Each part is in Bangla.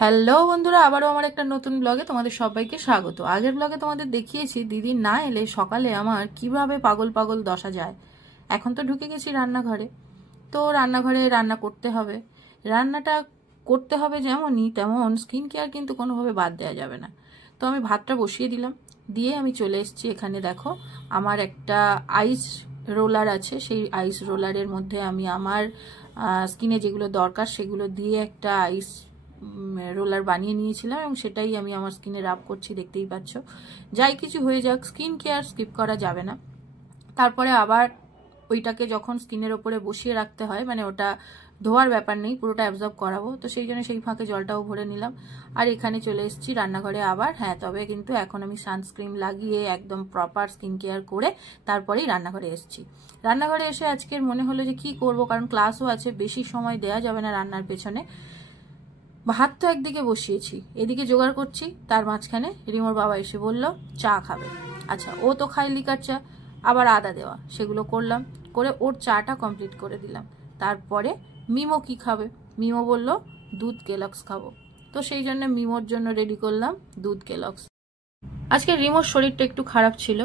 হ্যালো বন্ধুরা, আবারও আমার একটা নতুন ব্লগে তোমাদের সবাইকে স্বাগত। আগের ব্লগে তোমাদের দেখিয়েছি দিদি না এলে সকালে আমার কিভাবে পাগল পাগল দশা যায়। এখন তো ঢুকে গেছি রান্নাঘরে, তো রান্নাঘরে রান্না করতে হবে। রান্নাটা করতে হবে যেমনই তেমন স্কিন কেয়ার কিন্তু কোনোভাবে বাদ দেওয়া যাবে না। তো আমি ভাতটা বসিয়ে দিলাম, দিয়ে আমি চলে এসেছি এখানে। দেখো আমার একটা আইস রোলার আছে, সেই আইস রোলারের মধ্যে আমি আমার স্কিনে যেগুলো দরকার সেগুলো দিয়ে একটা আইস রোলার বানিয়ে নিয়েছিলাম এবং সেটাই আমি আমার স্কিনে রাব করছি, দেখতেই পাচ্ছ। যাই কিছু হয়ে যাক, স্কিন কেয়ার স্কিপ করা যাবে না। তারপরে আবার ওইটাকে যখন স্কিনের ওপরে বসিয়ে রাখতে হয়, মানে ওটা ধোয়ার ব্যাপার নেই, পুরোটা অ্যাবজর্ব করাবো, তো সেই জন্য সেই ফাঁকে জলটাও ভরে নিলাম। আর এখানে চলে এসেছি রান্নাঘরে আবার। হ্যাঁ, তবে কিন্তু এখন আমি সানস্ক্রিন লাগিয়ে একদম প্রপার স্কিন কেয়ার করে তারপরেই রান্নাঘরে এসেছি। রান্নাঘরে এসে আজকের মনে হলো যে কি করব, কারণ ক্লাসও আছে, বেশি সময় দেওয়া যাবে না রান্নার পেছনে। ভাত তো একদিকে বসিয়েছি, এদিকে জোগাড় করছি, তার মাঝখানে রিমোর বাবা এসে বলল চা খাবে। আচ্ছা, ও তো খায় লিকার চা, আবার আদা দেওয়া, সেগুলো করলাম, করে ওর চাটা কমপ্লিট করে দিলাম। তারপরে মিমো কি খাবে, মিমো বলল দুধ কেলক্স খাবো, তো সেই জন্য মিমোর জন্য রেডি করলাম দুধ কেলক্স। আজকে রিমোর শরীরটা একটু খারাপ ছিল,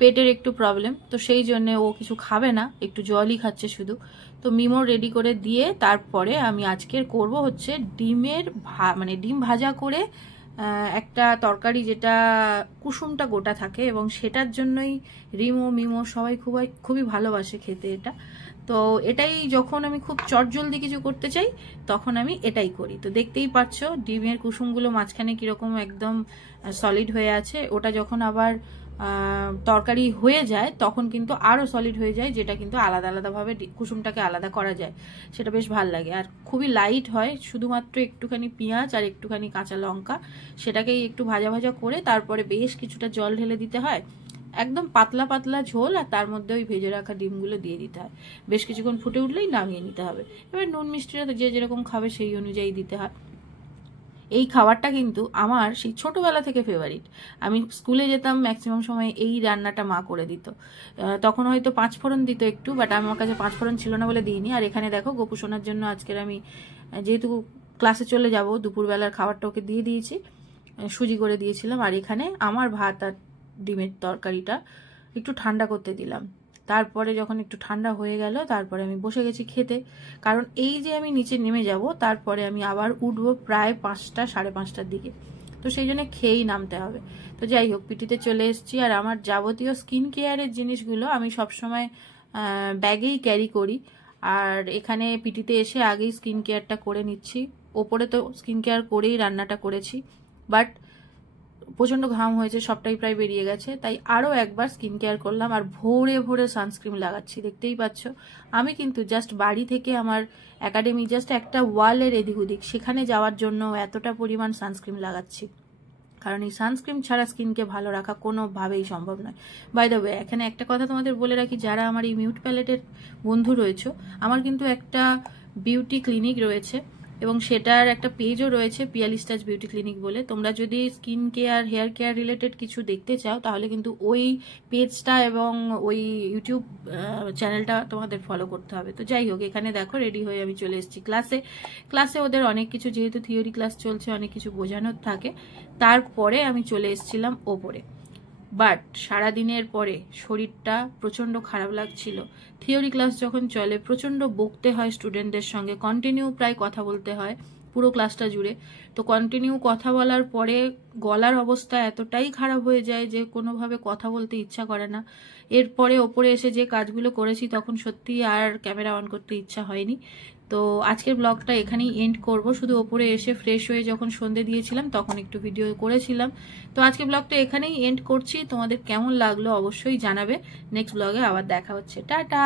পেটের একটু প্রবলেম, তো সেই জন্য ও কিছু খাবে না, একটু জলই খাচ্ছে শুধু। তো মিমো রেডি করে দিয়ে তারপরে আমি আজকের করব হচ্ছে ডিমের মানে ডিম ভাজা করে একটা তরকারি, যেটা কুসুমটা গোটা থাকে, এবং সেটার জন্যই মিমো সবাই খুবই ভালোবাসে খেতে এটা। তো এটাই যখন আমি খুব চটজলদি কিছু করতে চাই তখন আমি এটাই করি। তো দেখতেই পাচ্ছ ডিমের কুসুমগুলো মাঝখানে কিরকম একদম সলিড হয়ে আছে। ওটা যখন আবার তরকারি হয়ে যায় তখন কিন্তু আরো সলিড হয়ে যায়, যেটা কিন্তু আলাদা আলাদাভাবে কুসুমটাকে আলাদা করা যায়, সেটা বেশ ভালো লাগে। আর খুবই লাইট হয়, শুধুমাত্র একটুখানি পেঁয়াজ আর একটুখানি কাঁচা লঙ্কা, সেটাকেই একটু ভাজা ভাজা করে তারপরে বেশ কিছুটা জল ঢেলে দিতে হয়, একদম পাতলা পাতলা ঝোল, আর তার মধ্যে ওই ভেজে রাখা ডিমগুলো দিয়ে দিতে হয়। বেশ কিছুক্ষণ ফুটে উঠলেই নামিয়ে নিতে হবে। এবার নুন মিষ্টিটা যে যেরকম খাবে সেই অনুযায়ী দিতে হয়। এই খাবারটা কিন্তু আমার সেই ছোটবেলা থেকে ফেভারিট। আমি স্কুলে যেতাম, ম্যাক্সিমাম সময় এই রান্নাটা মা করে দিত। তখন হয়তো পাঁচফোড়ন দিত একটু, বাট আমার কাছে পাঁচফোড়ন ছিল না বলে দিইনি। আর এখানে দেখো গোপু সোনার জন্য আজকের আমি, যেহেতু ক্লাসে চলে যাব, দুপুরবেলার খাবারটা ওকে দিয়ে দিয়েছি, সুজি করে দিয়েছিলাম। আর এখানে আমার ভাত আর ডিমের তরকারিটা একটু ঠান্ডা করতে দিলাম। তারপরে যখন একটু ঠান্ডা হয়ে গেল তারপরে আমি বসে গেছি খেতে, কারণ এই যে আমি নিচে নেমে যাব তারপরে আমি আবার উঠবো প্রায় 5টা 5:30টার দিকে, তো সেই জন্য খেয়েই নামতে হবে। তো যাই হোক, পিটিতে চলে এসেছি। আর আমার যাবতীয় স্কিন কেয়ারের জিনিসগুলো আমি সবসময় ব্যাগেই ক্যারি করি। আর এখানে পিটিতে এসে আগেই স্কিন কেয়ারটা করে নিচ্ছি। ওপরে তো স্কিন কেয়ার করেই রান্নাটা করেছি, বাট প্রচন্ড ঘাম হয়েছে, সবটাই প্রায় বেরিয়ে গেছে, তাই আরো একবার স্কিন কেয়ার করলাম। আর ভোরে ভোরে সানস্ক্রিন লাগাচ্ছি, দেখতেই পাচ্ছ। আমি কিন্তু জাস্ট বাড়ি থেকে আমার একাডেমি জাস্ট একটা ওয়ালের এদিক ওদিক, সেখানে যাওয়ার জন্য এতটা পরিমাণ সানস্ক্রিন লাগাচ্ছি, কারণ এই সানস্ক্রিন ছাড়া স্কিনকে ভালো রাখা কোনোভাবেই সম্ভব নয়। বাই দ্য ওয়ে, এখানে একটা কথা তোমাদের বলে রাখি, যারা আমার এই মিউট প্যালেটের বন্ধু রয়েছে, আমার কিন্তু একটা বিউটি ক্লিনিক রয়েছে এবং সেটার একটা পেজও রয়েছে, পিয়ালিস্টাজ বিউটি ক্লিনিক বলে। তোমরা যদি skin care, hair care related কিছু দেখতে চাও তাহলে কিন্তু ওই পেজটা এবং ওই ইউটিউব চ্যানেলটা তোমাদের ফলো করতে হবে। তো যাই হোক, এখানে দেখো রেডি হয়ে আমি চলে এসেছি ক্লাসে ওদের অনেক কিছু, যেহেতু থিওরি ক্লাস চলছে, অনেক কিছু বোঝানোর থাকে। তারপরে আমি চলে এসেছিলাম ওপরে, বাট সারাদিনের পরে শরীরটা প্রচণ্ড খারাপ লাগছিল। থিওরি ক্লাস যখন চলে প্রচণ্ড বকতে হয় স্টুডেন্টদের সঙ্গে, কন্টিনিউ প্রায় কথা বলতে হয় পুরো ক্লাসটা জুড়ে। তো কন্টিনিউ কথা বলার পরে গলার অবস্থা এতটাই খারাপ হয়ে যায় যে কোনোভাবে কথা বলতে ইচ্ছা করে না। এরপরে ওপরে এসে যে কাজগুলো করেছি তখন সত্যি আর ক্যামেরা অন করতে ইচ্ছা হয়নি। তো আজকের ব্লগটা এখানেই এন্ড করব। শুধু ওপরে এসে ফ্রেশ হয়ে যখন সন্ধে দিয়েছিলাম তখন একটু ভিডিও করেছিলাম। তো আজকের ব্লগটা এখানেই এন্ড করছি। তোমাদের কেমন লাগলো অবশ্যই জানাবে। নেক্সট ব্লগে আবার দেখা হচ্ছে। টাটা।